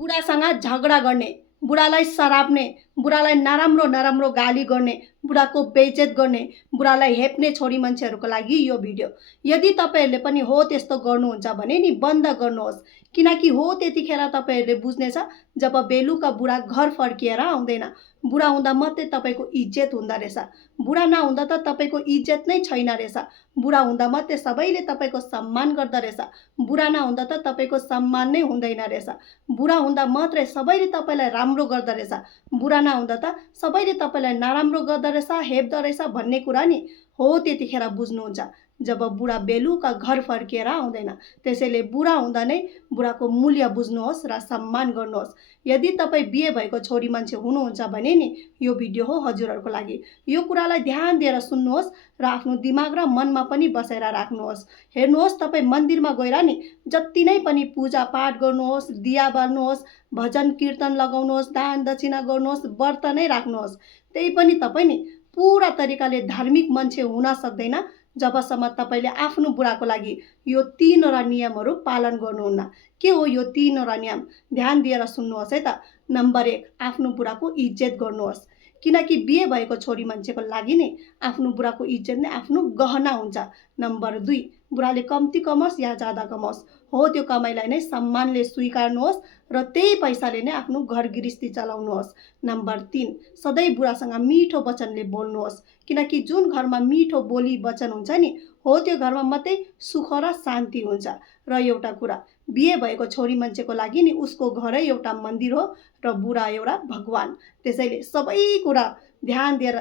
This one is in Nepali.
बुढासँग झगडा गर्ने, बुढालाई सराप्ने, बुढालाई नराम्रो नराम्रो गाली गर्ने, बुढाको बेइज्जत गर्ने, बुढालाई हेप्ने छोरी मान्छेहरूको लागि यो भिडियो। यदि तपाईहरुले पनि हो त्यस्तो गर्नुहुन्छ भने नि बन्द गर्नुहोस्, किनकि हो त्यतिखेर तपाईहरुले बुझ्नेछ जब बेलुका बुढा घर फर्किएर आउँदैन। बुढा हुँदा मात्रै तपाईको इज्जत हुँदो रहेछ, बुढा नहुँदा त तपाईको इज्जत नै छैन रहेछ। बुढा हुँदा मात्रै सबैले तपाईको सम्मान गर्दो रहेछ, बुढा नहुँदा त तपाईको सम्मान नै हुँदैन रहेछ। बुढा हुँदा मात्रै सबैले तपाईलाई राम्रो गर्दो रहेछ, बुढा नहुँदा त सबैले तपाईलाई नराम्रो गर्दो रहेछ, हेप्दो रहेछ भन्ने कुरा नि हो त्यतिखेर बुझ्नुहुन्छ जब बुढा बेलुका घर फर्किएर आउँदैन। त्यसैले बुढा हुँदा नै बुढाको मूल्य बुझ्नुहोस् र सम्मान गर्नुहोस्। यदि तपाई बिहे भएको छोरी मान्छे हुनुहुन्छ भने नि यो भिडियो हो हजुरहरुको लागि। यो कुरालाई ध्यान दिएर सुन्नुहोस् र आफ्नो दिमाग र मनमा पनि बसाएर राख्नुहोस्। हेर्नुहोस्, तपाई मन्दिरमा गएर नि जति नै पनि पूजा पाठ गर्नुहोस्, दिया बाल्नुहोस्, भजन कीर्तन लगाउनुहोस्, दान दक्षिणा गर्नुहोस्, व्रत नै राख्नुहोस्, त्यही पनि तपाई नि पूरा तरिकाले धार्मिक मान्छे हुन सक्दैन जबसम्म तपाईले आफ्नो बुढाको लागि यो 3 वटा नियमहरू पालन गर्नुहुन्न। के हो यो 3 वटा नियम? ध्यान दिएर सुन्नुहोस् है त। नम्बर 1, आफ्नो बुढाको इज्जत गर्नुहोस्, किनकि बिहे भएको छोरी मान्छेको लागि नि आफ्नो बुढाको इज्जत नै आफ्नो गहना हुन्छ। नम्बर 2, बुढाले कम्ती कमाओस् या ज्यादा कमाओस्, हो त्यो कमाइलाई नै सम्मानले स्वीकार्नुहोस् र त्यही पैसाले नै आफ्नो घर गृहस्थी चलाउनुहोस्। नम्बर 3, सधैँ बुढासँग मिठो वचनले बोल्नुहोस्, किनकि जुन घरमा मिठो बोली वचन हुन्छ नि हो त्यो घरमा मात्रै सुख र शान्ति हुन्छ। र एउटा कुरा, बिहे भएको छोरी मान्छेको लागि नि उसको घरै एउटा मन्दिर हो र बुढा एउटा भगवान। त्यसैले सबै कुरा ध्यान दिएर